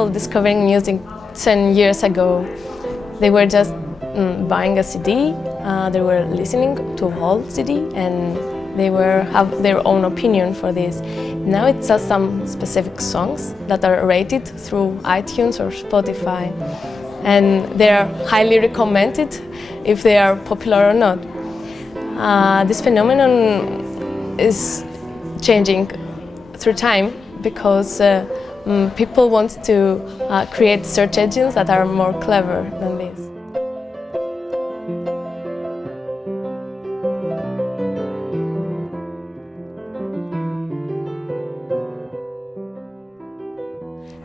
people discovering music 10 years ago, they were just buying a CD, they were listening to a whole CD, and they have their own opinion for this. Now it's just some specific songs that are rated through iTunes or Spotify, and they are highly recommended if they are popular or not. This phenomenon is changing through time because people want to create search engines that are more clever than this.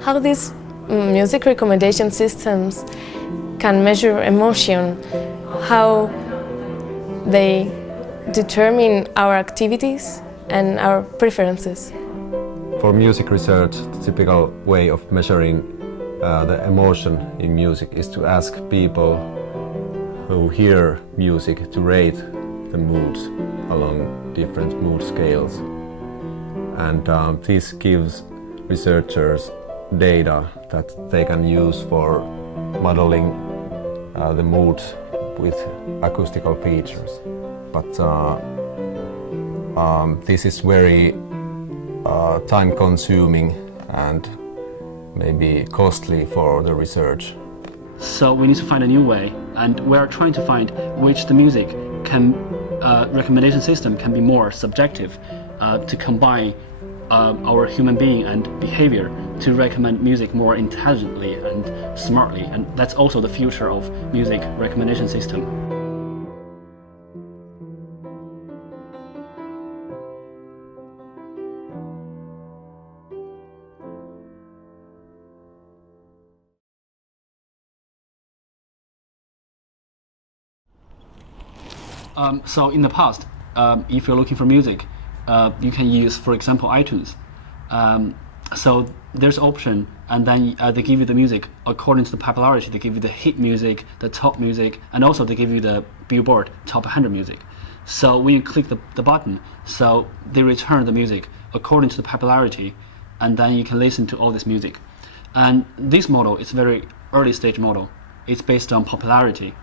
How these music recommendation systems can measure emotion, how they determine our activities and our preferences. For music research, the typical way of measuring the emotion in music is to ask people who hear music to rate the moods along different mood scales. And this gives researchers data that they can use for modeling the mood with acoustical features. But this is very time-consuming and maybe costly for the research. So we need to find a new way, and we are trying to find which the music recommendation system can be more subjective to combine our human being and behavior to recommend music more intelligently and smartly, and that's also the future of music recommendation system. So in the past, if you're looking for music, you can use, for example, iTunes. So there's option, and then they give you the music according to the popularity. They give you the hit music, the top music, and also they give you the Billboard Top 100 music. So when you click the button, so they return the music according to the popularity, and then you can listen to all this music. And this model is a very early stage model. It's based on popularity.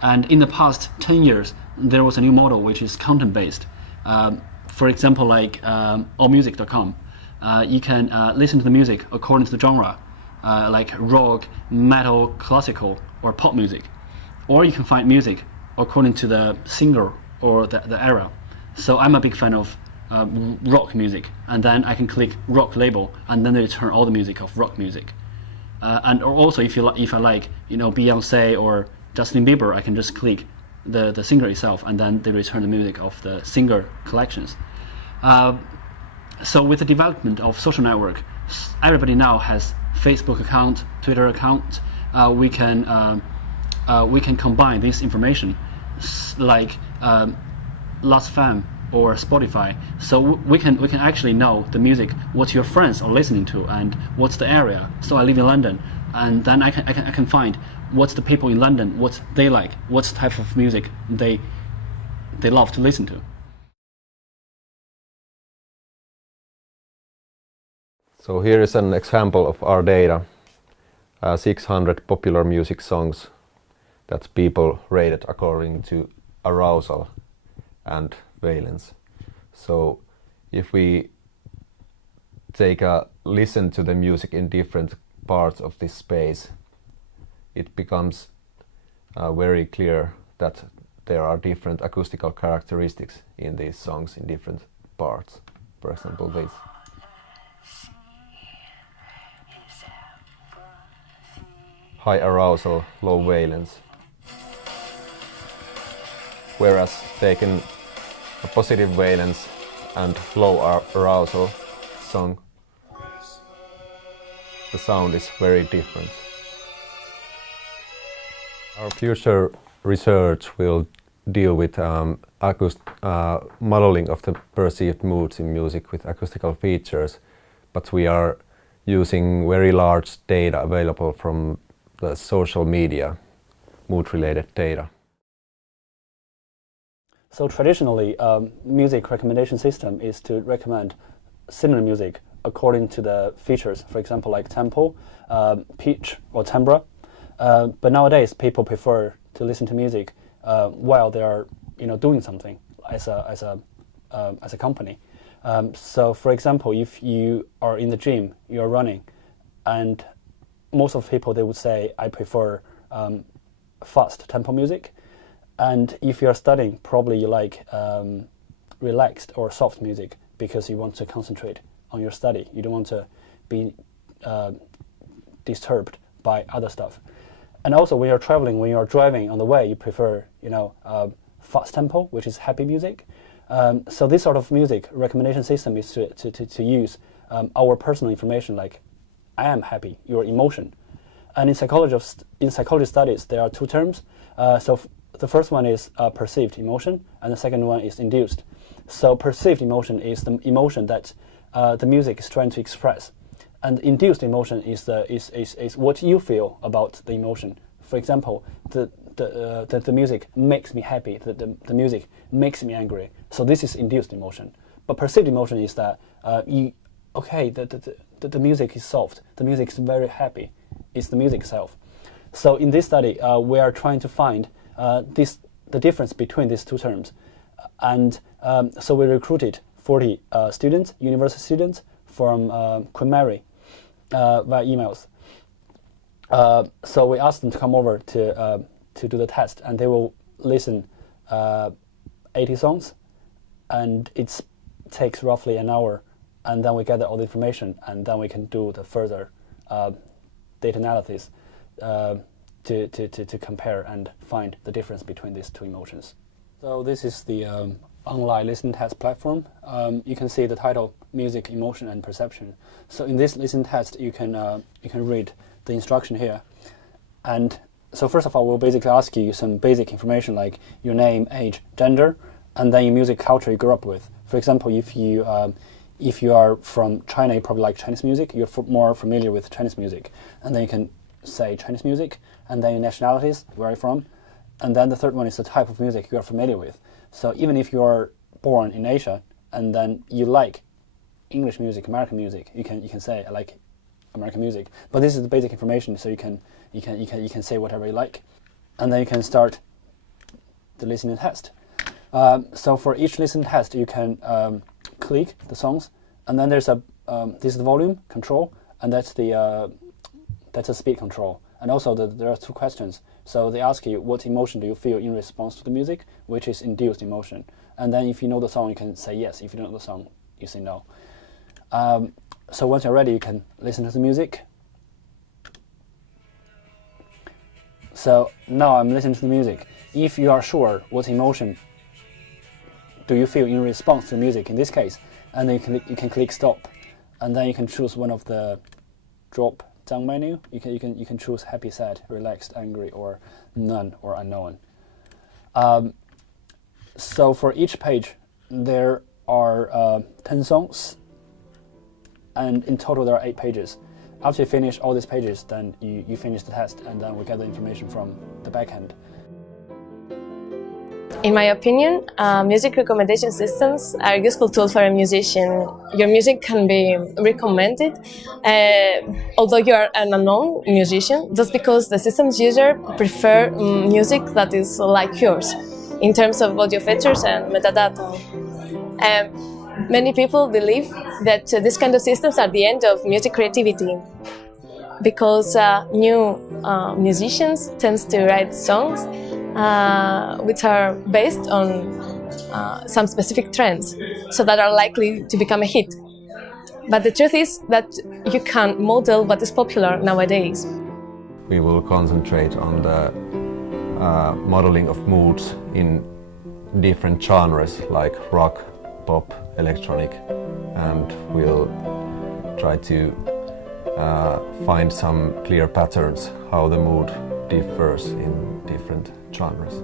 And in the past 10 years, there was a new model which is content-based. For example, like allmusic.com, you can listen to the music according to the genre, like rock, metal, classical, or pop music. Or you can find music according to the singer or the era. So I'm a big fan of rock music, and then I can click rock label, and then they return all the music of rock music. And also, if I like, Beyonce or Justin Bieber, I can just click the singer itself, and then they return the music of the singer collections. So with the development of social network, everybody now has Facebook account, Twitter account. We can combine this information, like Last.fm or Spotify. So we can actually know the music, what your friends are listening to, and what's the area. So I live in London, and then I can find what's the people in London, what they like, what's the type of music they love to listen to. So here is an example of our data, 600 popular music songs that people rated according to arousal and valence. So if we take a listen to the music in different parts of this space, it becomes very clear that there are different acoustical characteristics in these songs in different parts. For example, this. High arousal, low valence. Whereas taking a positive valence and low arousal song, the sound is very different. Our future research will deal with modeling of the perceived moods in music with acoustical features, but we are using very large data available from the social media, mood-related data. So traditionally, music recommendation system is to recommend similar music according to the features, for example, like tempo, pitch, or timbre. But nowadays, people prefer to listen to music while they are, doing something as a company. So, for example, if you are in the gym, you are running, and most of the people, they would say, I prefer fast tempo music. And if you are studying, probably you like relaxed or soft music because you want to concentrate on your study. You don't want to be disturbed by other stuff. And also, when you're traveling, when you're driving on the way, you prefer, fast tempo, which is happy music. So this sort of music recommendation system is to use our personal information, like I am happy, your emotion. And in psychology studies, there are two terms. The first one is perceived emotion, and the second one is induced. So perceived emotion is the emotion that the music is trying to express, and induced emotion is what you feel about the emotion. For example, the music makes me happy. The music makes me angry. So this is induced emotion. But perceived emotion is that the music is soft. The music is very happy. It's the music itself. So in this study, we are trying to find the difference between these two terms, and so we recruited 40 students, university students from Queen Mary via emails. So we asked them to come over to do the test, and they will listen 80 songs, and it takes roughly an hour, and then we gather all the information, and then we can do the further data analysis to compare and find the difference between these two emotions. So this is the online listening test platform. You can see the title, Music, Emotion and Perception. So in this listening test, you can read the instruction here. And so first of all, we'll basically ask you some basic information like your name, age, gender, and then your music culture you grew up with. For example, if you are from China, you probably like Chinese music, you're more familiar with Chinese music. And then you can say Chinese music, and then your nationalities, where are you from? And then the third one is the type of music you are familiar with. So even if you are born in Asia, and then you like English music, American music, you can say I like American music. But this is the basic information, so you can say whatever you like, and then you can start the listening test. So for each listening test, you can click the songs, and then there's this is the volume control, and that's a speed control. And also there are two questions. So they ask you, what emotion do you feel in response to the music, which is induced emotion. And then if you know the song, you can say yes. If you don't know the song, you say no. So once you're ready, you can listen to the music. So now I'm listening to the music. If you are sure what emotion do you feel in response to the music in this case, and then you can click stop, and then you can choose one of the drop down menu. You can choose happy, sad, relaxed, angry, or none, or unknown. So for each page there are 10 songs, and in total there are 8 pages. After you finish all these pages, then you finish the test, and then we get the information from the backend. In my opinion, music recommendation systems are a useful tool for a musician. Your music can be recommended, although you are an unknown musician, just because the system's user prefer music that is like yours, in terms of audio features and metadata. Many people believe that these kind of systems are the end of music creativity, because new musicians tend to write songs which are based on some specific trends, so that are likely to become a hit. But the truth is that you can't model what is popular nowadays. We will concentrate on the modeling of moods in different genres like rock, pop, electronic, and we'll try to find some clear patterns how the mood differs in different genres.